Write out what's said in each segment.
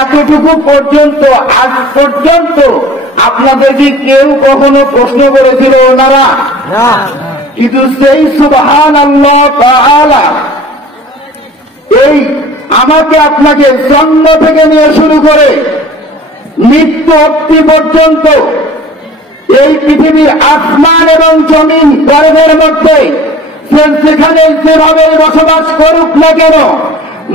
এতটুকু পর্যন্ত আজ পর্যন্ত আপনাদের কি কেউ কখনো প্রশ্ন করেছিল ওনারা? কিন্তু সেই সুবহানাল্লাহ তাআলা এই আমাকে আপনাকে জন্ম থেকে নিয়ে শুরু করে মৃত্যু অবধি পর্যন্ত এই পৃথিবীর আসমান এবং জমিন গর্ভের মধ্যে সেখানে যেভাবে বসবাস করুক না কেন,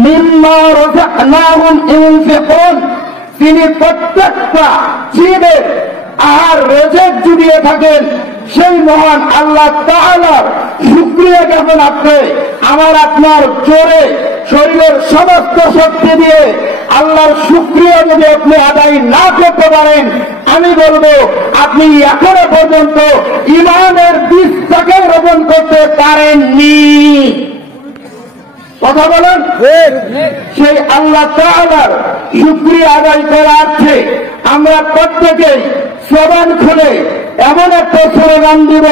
মিম্মা রাযাকনাহুম ইউনফিকুন, তিনি প্রত্যেকটা জীবের আহার রোজক জুড়িয়ে থাকেন। সেই মহান আল্লাহ তাআলার শুকরিয়া জ্ঞাপন আপনি আমার আপনার জোরে শরীরের সমস্ত শক্তি দিয়ে আল্লাহর শুকরিয়া যদি আপনি আদায় না করতে পারেন, আমি বলবো আপনি এখনো পর্যন্ত ঈমানের বীজটাকে রোপণ করতে পারেননি। কথা বলেন। সেই আল্লাহ তাআলার শুকরিয়া আদায় করার অর্থে আমরা প্রত্যেকেই জবান খুলে এমন একটা স্লোগান দিব,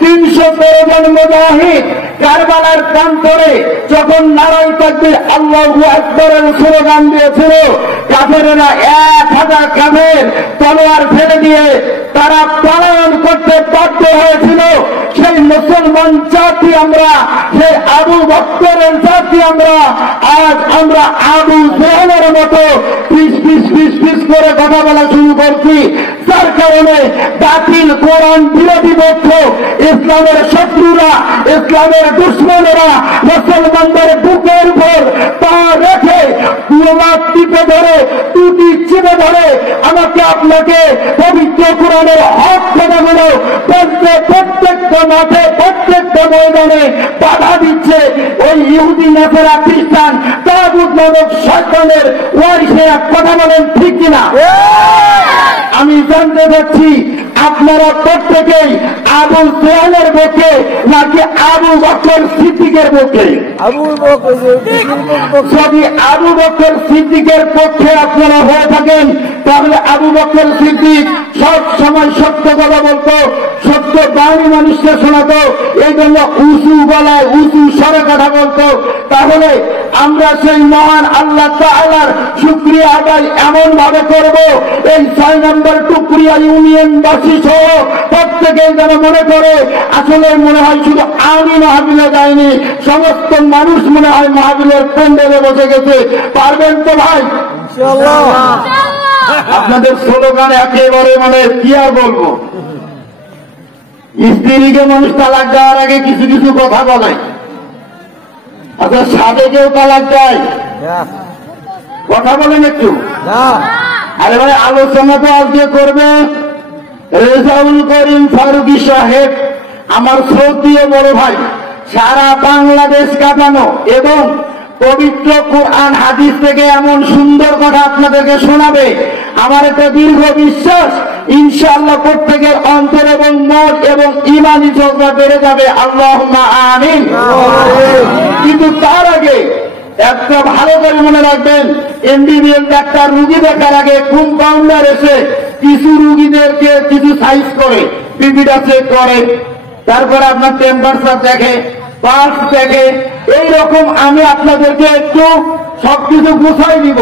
313 জন মুজাহিদ কারবালার প্রান্তরে যখন নারায়ে তাকবীর আল্লাহু আকবারের স্লোগান দিয়েছিল, কাফেররা 1000 কাফের তলোয়ার ফেলে দিয়ে তারা পলায়ন করতে বাধ্য হয়েছিল। সেই মুসলমান জাতি আমরা, সেই আবু বকরের জাতি আমরা, আজ আমরা আবু জেহেলের মতো পিস পিস পিস পিস করে কথা বলা শুরু করছি, যার কারণে বাতিল কোরআন বিরোধী পক্ষ, ইসলামের শত্রুরা, ইসলামের দুশ্মনেরা মুসলমানদের বুকের উপর পা রেখে কুমার টিপে ধরে, টুটি চিপে ধরে আমাকে আপনাকে পবিত্র কোরআনের হক কথাগুলো বলতে প্রত্যেকটা মাঠে প্রত্যেকটা ময়দানে বাধা দিচ্ছে। ওই ইহুদি নাসারা খ্রিস্টান তাগুত নামক শয়তানের ওয়ারিসেরা। কথা বলেন ঠিক কিনা? আমি জানতে চাচ্ছি আপনারা প্রত্যেকেই আবু জেহেলের পক্ষে নাকি আবু বকর সিদ্দিকের পক্ষে? যদি আবু বকর সিদ্দিকের পক্ষে আপনারা হয়ে থাকেন, তাহলে আবু বকর সিদ্দিক সব সময় সত্য কথা বলতো, সত্য বাণী মানুষকে শোনাতো, এই জন্য উঁচু গলায় উঁচু স্বরে কথা বলতো। তাহলে আমরা সেই মহান আল্লাহ তাআলার শুকরিয়া আদায় এমন ভাবে করব, এই 6 নম্বর টুকরিয়া ইউনিয়নবাসী সহ প্রত্যেকেই যেন মনে করে আসলে মনে হয় শুধু আমি মাহফিলে যাইনি, সমস্ত মানুষ মনে হয় মাহফিলের প্যান্ডেলে বসে গেছে। পারবেন তো ভাই? আপনাদের স্লোগান একেবারে মানে কি আর বলবো, স্ত্রীকে মানুষ তালাক দেওয়ার আগে কিছু কিছু কথা বলে, আচ্ছা সাদেকেও তালাক দেয়, কথা বলেন একটু। আরে ভাই আলোচনা তো আজকে করবে রেজাউল করিম ফারুকী সাহেব, আমার শ্রদ্ধেয় বড় ভাই, সারা বাংলাদেশ কাঁপানো এবং পবিত্র কোরআন হাদিস থেকে এমন সুন্দর কথা আপনাদেরকে শোনাবে। আমার একটা দীর্ঘ বিশ্বাস, ইনশাআল্লাহ প্রত্যেকের অন্তর এবং মন এবং ঈমানি জজবা বেড়ে যাবে। আল্লাহুম্মা আমিন। কিন্তু তার আগে একটা ভালো করে মনে রাখবেন, এমবিবিএস ডাক্তার রুগী দেখার আগে কম্পাউন্ডার এসে কিছু রুগীদেরকে কিছু সাইজ করে, বিপিটা চেক করে, তারপরে আপনার টেম্পারেচার দেখে, পালস দেখে। এইরকম আমি আপনাদেরকে একটু সবকিছু গুছাই দিব,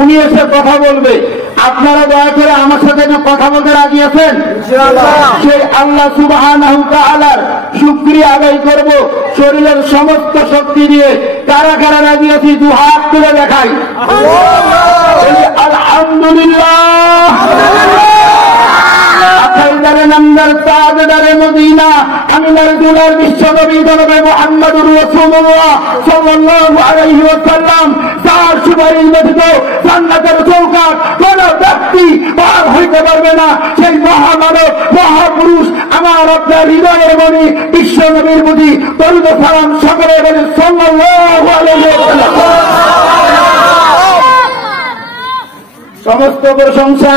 উনি এসে কথা বলবে। আপনারা দয়া করে আমার সাথে একটু কথা বলতে রাজি আছেন? সেই আল্লাহ সুবহানাহু তাআলার শুকরিয়া আদায় করব শরীরের সমস্ত শক্তি দিয়ে। কারা কারা রাজি আছি দু হাত তুলে দেখাই। আলহামদুলিল্লাহ। বিশ্বনবী জনাবে মুহাম্মদুর রাসূলুল্লাহ সাল্লাল্লাহু আলাইহি ওয়াসাল্লাম তার সুপারিশ ব্যতীত জান্নাতের চৌকাঠ কোন ব্যক্তি পার হইতে পারবে না। সেই মহামানব মহাপুরুষ আমার আপনার হৃদয়ের মণি বিশ্বনবীর প্রতি দরুদ ও সালাম সকলে বলি সাল্লাল্লাহু আলাইহি ওয়াসাল্লাম। সমস্ত প্রশংসা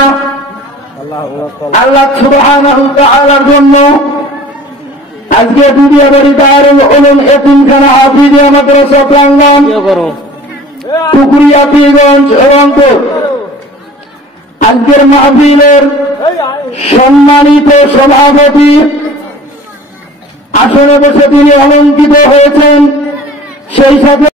আল্লাহ সুবহানাহু তাআলার জন্য। আজকে দুনিয়াবাড়ি দারুল উলুম এতিমখানা হাফিজিয়া মাদ্রাসা প্রাঙ্গণ টুকরিয়া পীরগঞ্জ রংপুর, আজকের মাহফিলের সম্মানিত সভাপতি, আসনে বসে তিনি অলঙ্কিত হয়েছেন, সেই সাথে